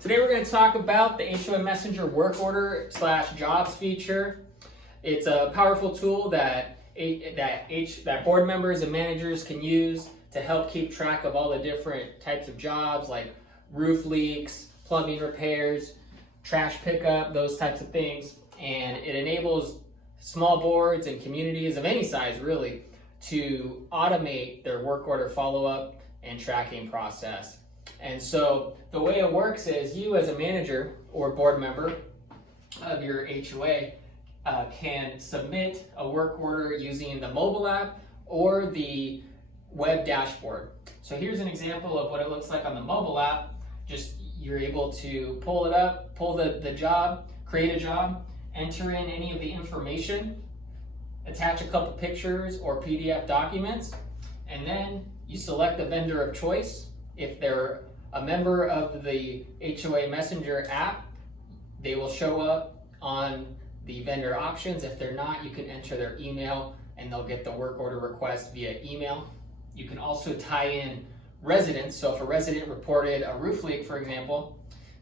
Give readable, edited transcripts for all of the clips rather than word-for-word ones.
Today we're going to talk about the HOA Messenger work order / jobs feature. It's a powerful tool that board members and managers can use to help keep track of all the different types of jobs like roof leaks, plumbing repairs, trash pickup, those types of things. And it enables small boards and communities of any size really to automate their work order follow-up and tracking process. And so the way it works is you as a manager or board member of your HOA can submit a work order using the mobile app or the web dashboard. So here's an example of what it looks like on the mobile app. Just you're able to pull it up, pull the job, create a job, enter in any of the information, attach a couple pictures or PDF documents, and then you select the vendor of choice. If they're a member of the HOA Messenger app, they will show up on the vendor options. If they're not, you can enter their email and they'll get the work order request via email. You can also tie in residents. So if a resident reported a roof leak, for example,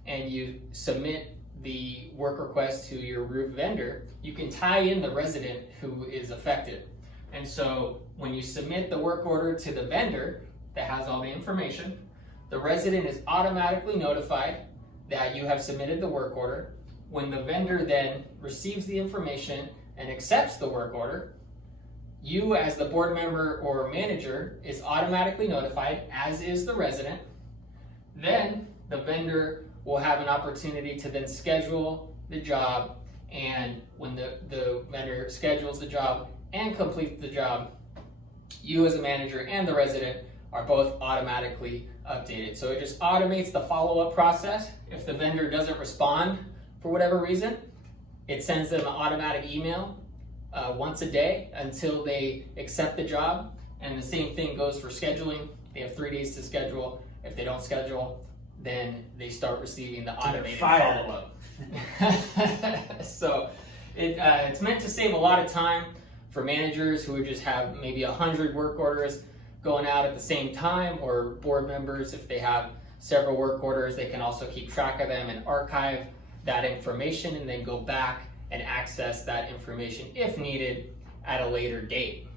and you submit the work request to your roof vendor, you can tie in the resident who is affected. And so when you submit the work order to the vendor that has all the information, the resident is automatically notified that you have submitted the work order. When the vendor then receives the information and accepts the work order, you as the board member or manager is automatically notified, as is the resident. Then the vendor will have an opportunity to then schedule the job, and when the vendor schedules the job and completes the job, you as a manager and the resident are both automatically updated. So it just automates the follow-up process. If the vendor doesn't respond for whatever reason, it sends them an automatic email once a day until they accept the job. And the same thing goes for scheduling. They have 3 days to schedule. If they don't schedule, then they start receiving the automated follow-up. So it's meant to save a lot of time for managers who would just have maybe 100 work orders going out at the same time, or board members, if they have several work orders, they can also keep track of them and archive that information and then go back and access that information if needed at a later date.